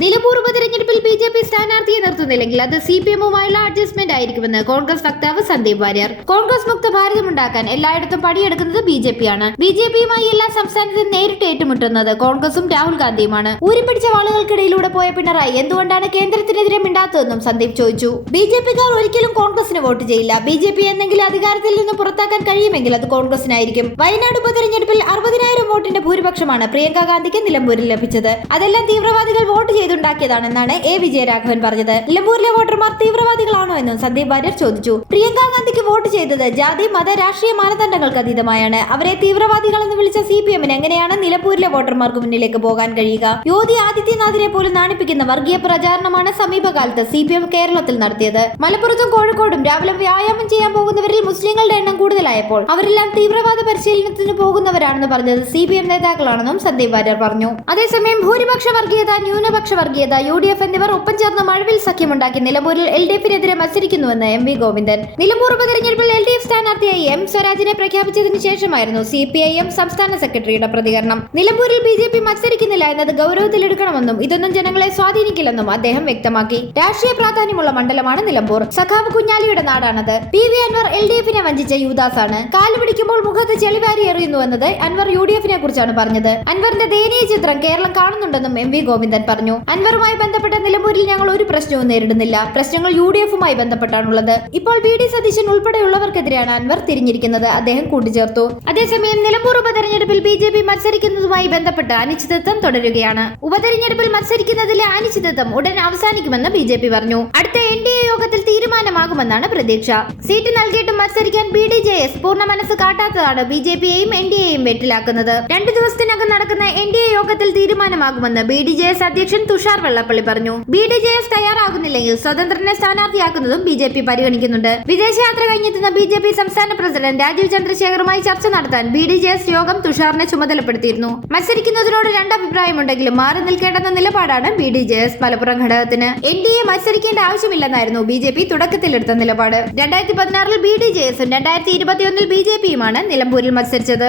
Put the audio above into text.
നിലമ്പൂർ ഉപതെരഞ്ഞെടുപ്പിൽ ബിജെപി സ്ഥാനാർത്ഥിയെ നിർത്തുന്നില്ലെങ്കിൽ അത് സിപിഎമ്മുമായുള്ള അഡ്ജസ്റ്റ്മെന്റ് ആയിരിക്കുമെന്ന് കോൺഗ്രസ് വക്താവ് സന്ദീപ് വാര്യർ. കോൺഗ്രസ് മുക്ത ഭാരതം ഉണ്ടാക്കാൻ എല്ലായിടത്തും പണിയെടുക്കുന്നത് ബിജെപിയാണ്. ബിജെപിയുമായി എല്ലാ സംസ്ഥാനത്തും നേരിട്ട് ഏറ്റുമുട്ടുന്നത് കോൺഗ്രസും രാഹുൽ ഗാന്ധിയുമാണ്. ഊരിപ്പിടിച്ച വാളുകൾക്കിടയിലൂടെ പോയ പിണറായി എന്തുകൊണ്ടാണ് കേന്ദ്രത്തിനെതിരെ മിണ്ടാത്തതെന്നും സന്ദീപ് ചോദിച്ചു. ബിജെപിക്കാർ ഒരിക്കലും കോൺഗ്രസിന് വോട്ട് ചെയ്യില്ല. ബിജെപി എന്നെങ്കിലും അധികാരത്തിൽ നിന്ന് പുറത്താക്കാൻ കഴിയുമെങ്കിൽ അത് കോൺഗ്രസിനായിരിക്കും. വയനാട് ഉപതെരഞ്ഞെടുപ്പിൽ 60,000 വോട്ടിന്റെ ഭൂരിപക്ഷമാണ് പ്രിയങ്ക ഗാന്ധിക്ക് നിലമ്പൂരിൽ ലഭിച്ചത്. അതെല്ലാം തീവ്രവാദികൾ വോട്ട് ചെയ്തുണ്ടാക്കിയതാണെന്നാണ് എ വിജയരാഘവൻ പറഞ്ഞത്. നിലമ്പൂരിലെ വോട്ടർമാർ തീവ്രവാദികളാണോ എന്നും സന്ദീപ് വാര്യർ ചോദിച്ചു. പ്രിയങ്ക ഗാന്ധിക്ക് വോട്ട് ചെയ്തത് ജാതി മത രാഷ്ട്രീയ മാനദണ്ഡങ്ങൾക്ക് അതീതമായാണ്. അവരെ തീവ്രവാദികളെന്ന് വിളിച്ച സിപിഎമ്മിന് എങ്ങനെയാണ് നിലമ്പൂരിലെ വോട്ടർമാർക്ക് മുന്നിലേക്ക് പോകാൻ കഴിയുക? യോഗി ആദിത്യനാഥിനെ പോലും നാണിപ്പിക്കുന്ന വർഗീയ പ്രചാരണമാണ് സമീപകാലത്ത് സിപിഎം കേരളത്തിൽ നടത്തിയത്. മലപ്പുറത്തും കോഴിക്കോടും രാവിലെ വ്യായാമം ചെയ്യാൻ പോകുന്നവരിൽ മുസ്ലിങ്ങളുടെ എണ്ണം കൂടുതലായപ്പോൾ അവരെല്ലാം തീവ്രവാദ പരിശീലനത്തിന് പോകുന്നവരാണെന്ന് പറഞ്ഞത് സിപിഎം നേതാക്കളാണെന്നും സന്ദീപ് വാര്യർ പറഞ്ഞു. അതേസമയം ഭൂരിപക്ഷ വർഗീയത, ന്യൂനപക്ഷ വർഗീയത, UDF എന്നിവർ ഒപ്പം ചേർന്ന് മഴവിൽ സഖ്യമുണ്ടാക്കി നിലമ്പൂരിൽ LDFിനെതിരെ മത്സരിക്കുന്നുവെന്ന് MV ഗോവിന്ദൻ. നിലമ്പൂർ ഉപതെരഞ്ഞെടുപ്പിൽ LDF സ്ഥാനാർത്ഥിയായി M സ്വരാജിനെ പ്രഖ്യാപിച്ചതിന് ശേഷമായിരുന്നു CPIM സംസ്ഥാന സെക്രട്ടറിയുടെ പ്രതികരണം. നിലമ്പൂരിൽ ബിജെപി മത്സരിക്കുന്നില്ല എന്നത് ഗൗരവത്തിലെടുക്കണമെന്നും ഇതൊന്നും ജനങ്ങളെ സ്വാധീനിക്കില്ലെന്നും അദ്ദേഹം വ്യക്തമാക്കി. രാഷ്ട്രീയ പ്രാധാന്യമുള്ള മണ്ഡലമാണ് നിലമ്പൂർ. സഖാവ് കുഞ്ഞാലിയുടെ നാടാണത്. PV അൻവർ LDFിനെ വഞ്ചിച്ച യൂദാസാണ്. കാല് പിടിക്കുമ്പോൾ മുഖത്ത് ചെളിവാരി എറിയുന്നുവെന്നത് അൻവർ UDFിനെ കുറിച്ചാണ് പറഞ്ഞത്. അൻവറിന്റെ ദയനീയ ചിത്രം കേരളം കാണുന്നുണ്ടെന്നും MV ഗോവിന്ദൻ പറഞ്ഞു. അൻവറുമായി ബന്ധപ്പെട്ട നിലമ്പൂരിൽ ഞങ്ങൾ ഒരു പ്രശ്നവും നേരിടുന്നില്ല. പ്രശ്നങ്ങൾ UDFുമായി ബന്ധപ്പെട്ടാണുള്ളത്. ഇപ്പോൾ VD സതീശൻ ഉൾപ്പെടെയുള്ളവർക്കെതിരെയാണ് അൻവർ തിരിഞ്ഞിരിക്കുന്നത്, അദ്ദേഹം കൂട്ടിച്ചേർത്തു. അതേസമയം നിലമ്പൂർ ഉപതെരഞ്ഞെടുപ്പിൽ ബിജെപി മത്സരിക്കുന്നതുമായി ബന്ധപ്പെട്ട് അനിശ്ചിതത്വം തുടരുകയാണ്. ഉപതെരഞ്ഞെടുപ്പിൽ മത്സരിക്കുന്നതിലെ അനിശ്ചിതത്വം ഉടൻ അവസാനിക്കുമെന്ന് ബിജെപി പറഞ്ഞു. അടുത്ത NDA യോഗത്തിൽ തീരുമാനമാകുമെന്നാണ് പ്രതീക്ഷ. സീറ്റ് നൽകിയിട്ടും മത്സരിക്കാൻ BDJS പൂർണ്ണ മനസ്സ് കാട്ടാത്തതാണ് ബിജെപിയെയും NDAയും വെട്ടിലാക്കുന്നത്. 2 ദിവസത്തിനകം നടക്കുന്ന NDA യോഗത്തിൽ തീരുമാനമാകുമെന്ന് BDJS അധ്യക്ഷൻ തുഷാർ വെള്ളാപ്പള്ളി പറഞ്ഞു. BDJS തയ്യാറാകുന്നില്ലെങ്കിൽ സ്വതന്ത്രനെ സ്ഥാനാർത്ഥിയാക്കുന്നതും ബിജെപി പരിഗണിക്കുന്നുണ്ട്. വിദേശയാത്ര കഴിഞ്ഞെത്തുന്ന ബിജെപി സംസ്ഥാന പ്രസിഡന്റ് രാജീവ് ചന്ദ്രശേഖറുമായി ചർച്ച നടത്താൻ BDJS യോഗം തുഷാറിനെ ചുമതലപ്പെടുത്തിയിരുന്നു. മത്സരിക്കുന്നതിനോട് 2 അഭിപ്രായമുണ്ടെങ്കിലും മാറി നിൽക്കേണ്ടെന്ന നിലപാടാണ് BDJS മലപ്പുറം ഘടകത്തിന്. NDA മത്സരിക്കേണ്ട ആവശ്യമില്ലെന്നായിരുന്നു ബിജെപി തുടക്കത്തിലെടുത്ത നിലപാട്. 2016-ൽ BDJSും 2021-ൽ ബിജെപിയുമാണ് നിലമ്പൂരിൽ മത്സരിച്ചത്.